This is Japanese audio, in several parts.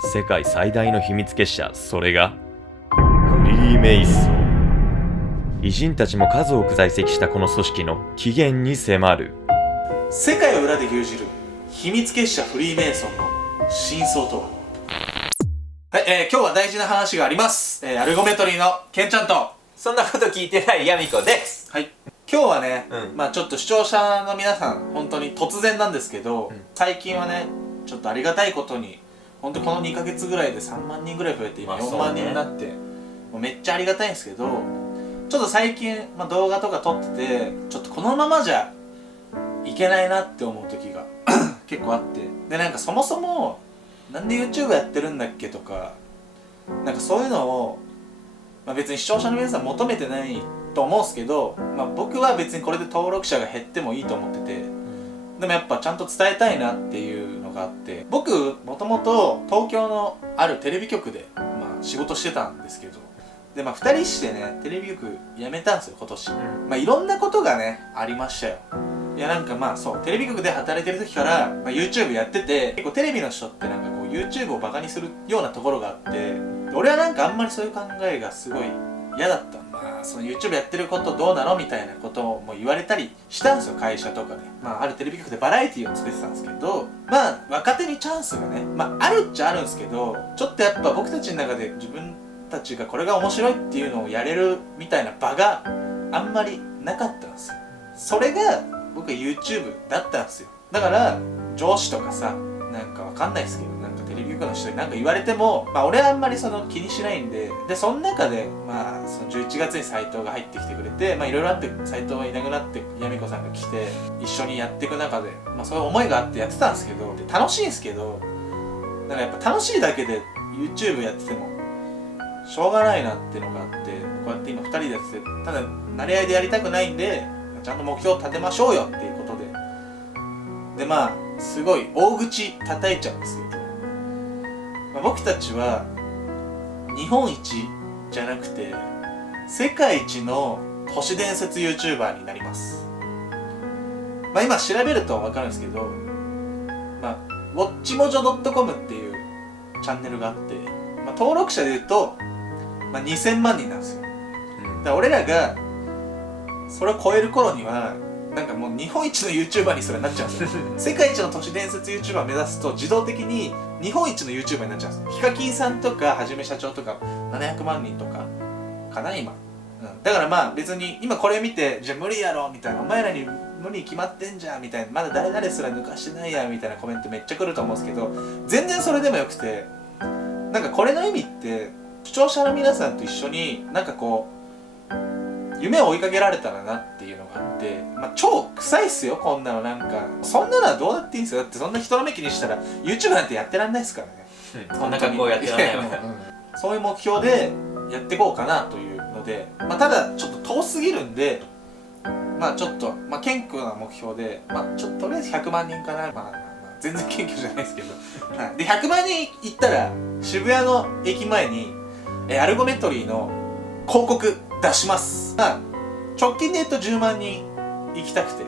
世界最大の秘密結社、それがフリーメイソン。偉人たちも数多く在籍したこの組織の起源に迫る。世界を裏で牛耳る秘密結社フリーメイソンの真相とは。はい、今日は大事な話があります。アルゴメトリーのケンちゃんと。そんなこと聞いてないヤミコです。はい、今日はね、うんちょっと視聴者の皆さん本当に突然なんですけど、最近はねちょっとありがたいことに本当この2ヶ月ぐらいで3万人ぐらい増えて今4万人になって、もうめっちゃありがたいんですけど、ちょっと最近、動画とか撮っててちょっとこのままじゃいけないなって思う時が結構あって、でなんかそもそもなんで YouTube やってるんだっけとか、なんかそういうのを、別に視聴者の皆さん求めてないと思うんですけど、僕は別にこれで登録者が減ってもいいと思ってて、でもやっぱちゃんと伝えたいなっていうのがあって、僕もともと東京のあるテレビ局で、仕事してたんですけど、で2人してねテレビ局辞めたんですよ今年。いろんなことがねありましたよ。いやなんかそうテレビ局で働いてる時から、YouTube やってて、結構テレビの人ってなんかこう YouTube をバカにするようなところがあって、俺はなんかあんまりそういう考えがすごい嫌だった。その YouTube やってることどうなのみたいなことも言われたりしたんですよ、会社とかで。あるテレビ局でバラエティを作ってたんですけど、若手にチャンスがね、あるっちゃあるんですけど、ちょっとやっぱ僕たちの中で自分たちがこれが面白いっていうのをやれるみたいな場があんまりなかったんですよ。それが僕は YouTube だったんですよ。だから上司とかさ、なんかわかんないですけど、なんかテレビ局の人に何か言われても、俺はあんまりその気にしないんで、その中でその11月に斉藤が入ってきてくれて、いろいろあって斉藤がいなくなってヤミコさんが来て一緒にやっていく中で、そういう思いがあってやってたんですけど、で楽しいんですけど、なんかやっぱ楽しいだけで YouTube やっててもしょうがないなっていうのがあって、こうやって今2人でやってて、ただ慣れ合いでやりたくないんでちゃんと目標を立てましょうよっていうことですごい大口叩いちゃうんですけど、僕たちは日本一じゃなくて世界一の都市伝説 YouTuber になります。今調べると分かるんですけど、watchmojo.com っていうチャンネルがあって、登録者でいうと、2000万人なんですよ。だから俺らがそれを超える頃にはなんかもう日本一の YouTuber にすらなっちゃうんですよ世界一の都市伝説 YouTuber を目指すと自動的に日本一の YouTuber になっちゃうんですよ。ヒカキンさんとかはじめ社長とか700万人とかかな今、だから別に今これ見てじゃあ無理やろみたいな、お前らに無理決まってんじゃんみたいな、まだ誰々すら抜かしてないやみたいなコメントめっちゃ来ると思うんですけど、全然それでもよくて、なんかこれの意味って視聴者の皆さんと一緒になんかこう夢を追いかけられたらなっていうのがあって、超臭いっすよこんなの。なんかそんなのはどうだっていいんですよ。だってそんな人の目気にしたら YouTube なんてやってらんないですからね、こんな格好やってらんないわそういう目標でやっていこうかなというので、ただちょっと遠すぎるんで、ちょっと謙虚な目標で、ちょっととりあえず100万人かな。全然謙虚じゃないですけどで100万人いったら渋谷の駅前にアルゴメトリーの広告出します。直近で言うと10万人行きたくて、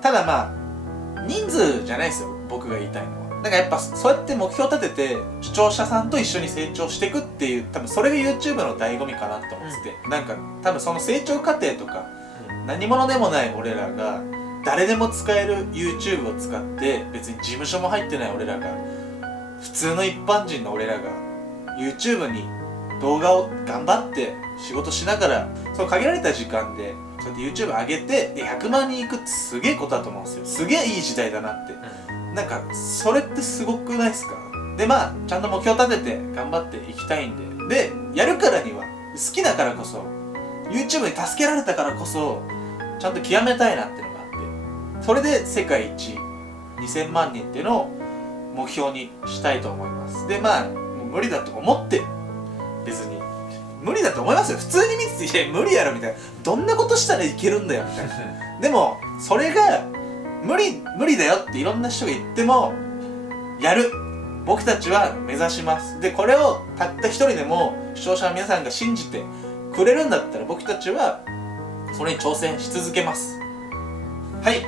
ただ人数じゃないですよ僕が言いたいのは。なんかやっぱそうやって目標立てて視聴者さんと一緒に成長していくっていう、多分それが YouTube の醍醐味かなって思ってて、なんか多分その成長過程とか、何者でもない俺らが誰でも使える YouTube を使って、別に事務所も入ってない俺らが、普通の一般人の俺らが YouTube に動画を頑張って仕事しながら、その限られた時間でそうやって YouTube 上げて、で100万人いくってすげえことだと思うんですよ。すげえいい時代だなって、なんかそれってすごくないですか。でちゃんと目標立てて頑張っていきたいんで、やるからには好きだからこそ YouTube に助けられたからこそちゃんと極めたいなっていうのがあって、それで世界一2000万人っていうのを目標にしたいと思います。でもう無理だと思ってる、別に無理だと思いますよ。普通に見てて無理やろみたいな、どんなことしたらいけるんだよみたいなでもそれが無理だよっていろんな人が言ってもやる、僕たちは目指します。でこれをたった一人でも視聴者の皆さんが信じてくれるんだったら、僕たちはそれに挑戦し続けます。はい、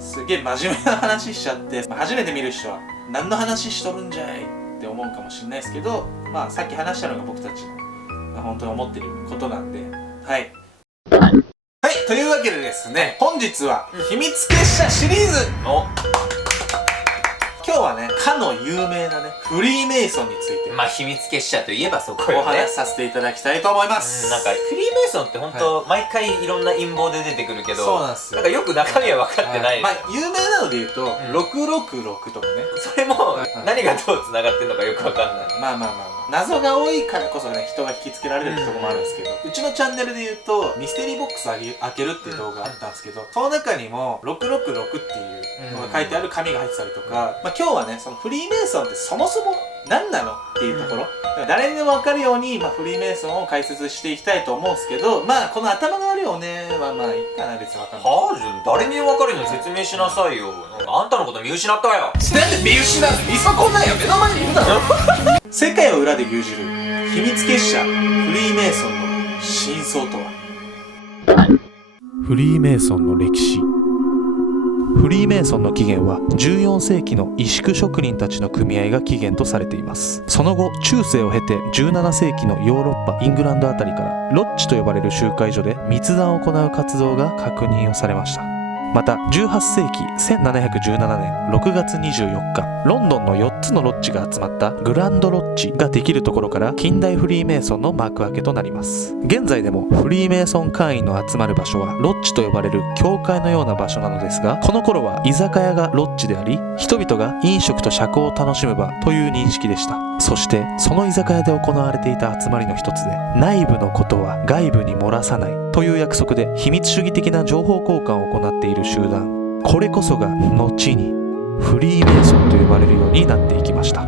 すげえ真面目な話しちゃって、初めて見る人は何の話しとるんじゃいっって思うかもしれないですけど、まあさっき話したのが僕たちの本当に思ってることなんで、はいというわけでですね、本日は秘密結社シリーズお、今日はね、かの有名なねフリーメイソンについてまあ秘密結社といえばそこよね。お話しさせていただきたいと思います。なんかフリーメイソンって本当、毎回いろんな陰謀で出てくるけど、そうなんですよ。なんかよく中身は分かってない、まあ有名なので言うと、666とかね、それも何がどうつながってるのかよく分かんない。まあ謎が多いからこそね、人が引きつけられるってとこもあるんですけど、うちのチャンネルで言うとミステリーボックス開けるっていう動画あったんですけど、その中にも666っていうのが書いてある紙が入ってたりとか、まあ今日はね、そのフリーメイソンってそもそも何なのっていうところ、誰にでも分かるように、まあ、フリーメイソンを解説していきたいと思うんですけど、まあこの頭の悪いおねはまあいいかな、別に分かんない。はあ、じゃあ誰にでも分かるように説明しなさいよ。なんかあんたのこと見失ったわよ。なんで見失うの？見損ないよ、目の前にいるだろ世界を裏で牛耳る秘密結社フリーメイソンの真相とは。フリーメイソンの歴史。フリーメイソンの起源は14世紀の石工職人たちの組合が起源とされています。その後中世を経て17世紀のヨーロッパ、イングランドあたりからロッチと呼ばれる集会所で密談を行う活動が確認をされました。また18世紀1717年6月24日、ロンドンの4つのロッジが集まったグランドロッジができるところから近代フリーメイソンの幕開けとなります。現在でもフリーメイソン会員の集まる場所はロッジと呼ばれる教会のような場所なのですが、この頃は居酒屋がロッジであり、人々が飲食と社交を楽しむ場という認識でした。そしてその居酒屋で行われていた集まりの一つで、内部のことは外部に漏らさないという約束で秘密主義的な情報交換を行っている集団、これこそが後にフリーメイソンと呼ばれるようになっていきました。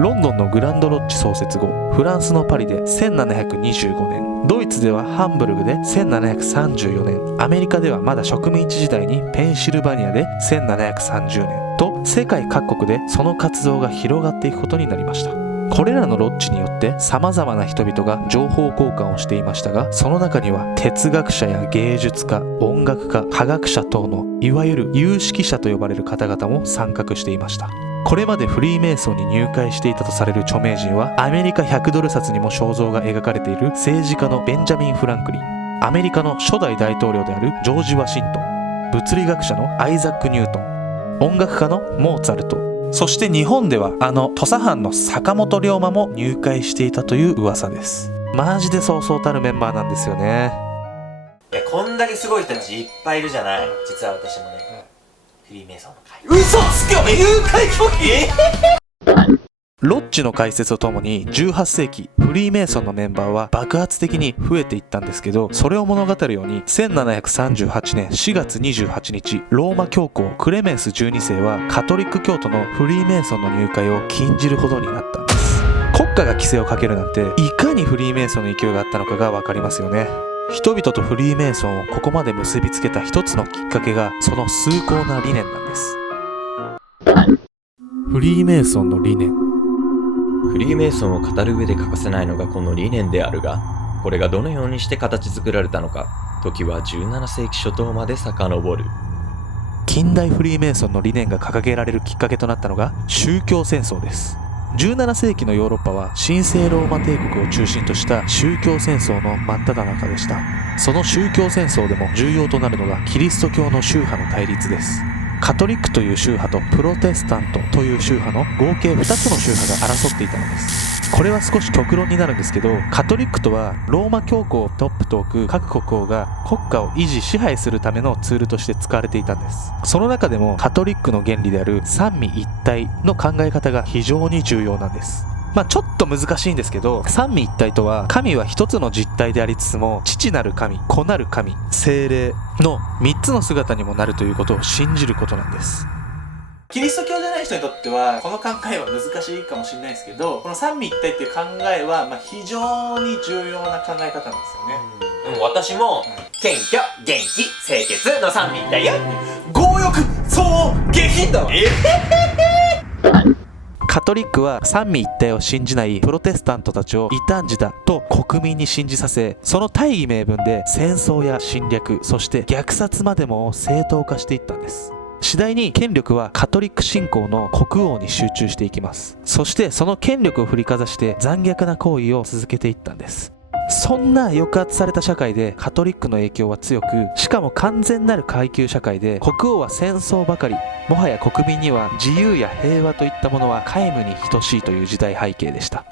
ロンドンのグランドロッジ創設後、フランスのパリで1725年、ドイツではハンブルグで1734年、アメリカではまだ植民地時代にペンシルバニアで1730年と、世界各国でその活動が広がっていくことになりました。これらのロッジによって様々な人々が情報交換をしていましたが、その中には哲学者や芸術家、音楽家、科学者等のいわゆる有識者と呼ばれる方々も参画していました。これまでフリーメイソンに入会していたとされる著名人は、アメリカ100ドル札にも肖像が描かれている政治家のベンジャミン・フランクリン、アメリカの初代大統領であるジョージ・ワシントン、物理学者のアイザック・ニュートン、音楽家のモーツァルト、そして日本では土佐藩の坂本龍馬も入会していたという噂です。マジでそうそうたるメンバーなんですよね。いや、こんだけすごい人たちいっぱいいるじゃない。実は私もね、フリーメイソンの会。嘘つけ、お前誘拐拒否ロッジの開設とともに18世紀フリーメイソンのメンバーは爆発的に増えていったんですけど、それを物語るように1738年4月28日、ローマ教皇クレメンス12世はカトリック教徒のフリーメイソンの入会を禁じるほどになったんです。国家が規制をかけるなんて、いかにフリーメイソンの勢いがあったのかが分かりますよね。人々とフリーメイソンをここまで結びつけた一つのきっかけが、その崇高な理念なんです。フリーメイソンの理念。フリーメイソンを語る上で欠かせないのがこの理念であるが、これがどのようにして形作られたのか、時は17世紀初頭まで遡る。近代フリーメイソンの理念が掲げられるきっかけとなったのが宗教戦争です。17世紀のヨーロッパは神聖ローマ帝国を中心とした宗教戦争の真っ只中でした。その宗教戦争でも重要となるのがキリスト教の宗派の対立です。カトリックという宗派とプロテスタントという宗派の合計2つの宗派が争っていたのです。これは少し極論になるんですけど、カトリックとはローマ教皇をトップと置く各国王が国家を維持支配するためのツールとして使われていたんです。その中でもカトリックの原理である三位一体の考え方が非常に重要なんです。ちょっと難しいんですけど、三位一体とは神は一つの実体でありつつも、父なる神、子なる神、聖霊の3つの姿にもなるということを信じることなんです。キリスト教じゃない人にとってはこの考えは難しいかもしれないですけど、この三位一体っていう考えは非常に重要な考え方なんですよね。でも私も謙虚、元気、清潔の三位一体よ。強欲、そう下品だわ。カトリックは三位一体を信じないプロテスタントたちを異端児だと国民に信じさせ、その大義名分で戦争や侵略、そして虐殺までも正当化していったんです。次第に権力はカトリック信仰の国王に集中していきます。そしてその権力を振りかざして残虐な行為を続けていったんです。そんな抑圧された社会でカトリックの影響は強く、しかも完全なる階級社会で国王は戦争ばかり、もはや国民には自由や平和といったものは皆無に等しいという時代背景でした。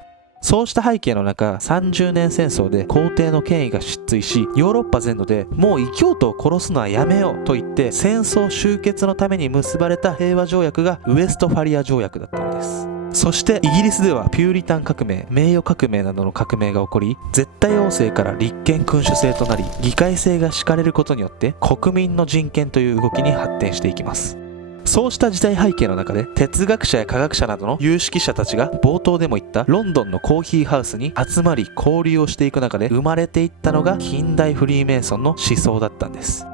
そうした背景の中、30年戦争で皇帝の権威が失墜し、ヨーロッパ全土でもう異教徒を殺すのはやめようと言って戦争終結のために結ばれた平和条約がウエストファリア条約だったのです。そしてイギリスではピューリタン革命、名誉革命などの革命が起こり、絶対王政から立憲君主制となり、議会制が敷かれることによって国民の人権という動きに発展していきます。そうした時代背景の中で、哲学者や科学者などの有識者たちが冒頭でも言ったロンドンのコーヒーハウスに集まり交流をしていく中で生まれていったのが近代フリーメイソンの思想だったんです。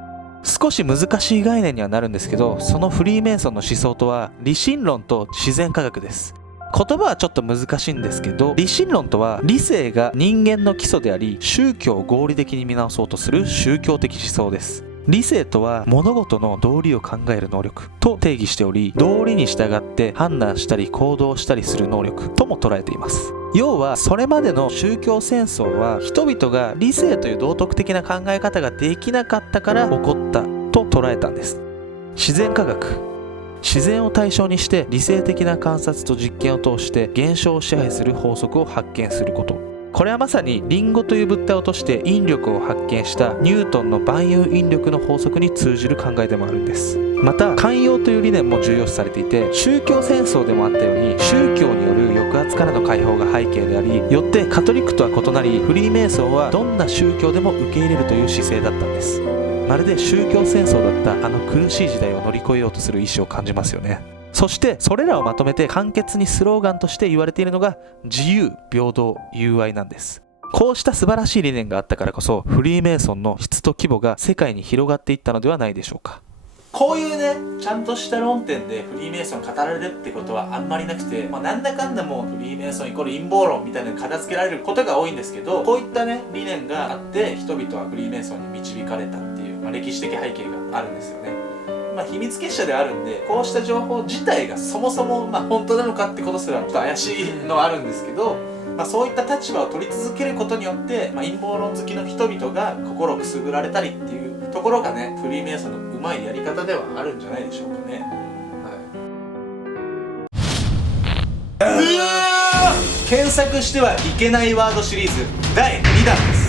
少し難しい概念にはなるんですけど、そのフリーメイソンの思想とは理心論と自然科学です。言葉はちょっと難しいんですけど、理心論とは理性が人間の基礎であり、宗教を合理的に見直そうとする宗教的思想です。理性とは物事の道理を考える能力と定義しており、道理に従って判断したり行動したりする能力とも捉えています。要はそれまでの宗教戦争は人々が理性という道徳的な考え方ができなかったから起こったと捉えたんです。自然科学、自然を対象にして理性的な観察と実験を通して現象を支配する法則を発見すること。これはまさにリンゴという物体を落として引力を発見したニュートンの万有引力の法則に通じる考えでもあるんです。また寛容という理念も重要視されていて、宗教戦争でもあったように宗教による抑圧からの解放が背景であり、よってカトリックとは異なり、フリーメイソンはどんな宗教でも受け入れるという姿勢だったんです。まるで宗教戦争だったあの苦しい時代を乗り越えようとする意志を感じますよね。そしてそれらをまとめて簡潔にスローガンとして言われているのが自由、平等、友愛なんです。こうした素晴らしい理念があったからこそ、フリーメイソンの質と規模が世界に広がっていったのではないでしょうか。こういうね、ちゃんとした論点でフリーメイソン語られるってことはあんまりなくて、なんだかんだもうフリーメイソンイコール陰謀論みたいなのに片付けられることが多いんですけど、こういったね理念があって人々はフリーメイソンに導かれたっていう、歴史的背景があるんですよね。秘密結社であるんで、こうした情報自体がそもそも本当なのかってことすらちょっと怪しいのはあるんですけど、そういった立場を取り続けることによって、陰謀論好きの人々が心くすぐられたりっていうところがね、フリーメイソンのうまいやり方ではあるんじゃないでしょうかね。検索してはいけないワードシリーズ第2弾です。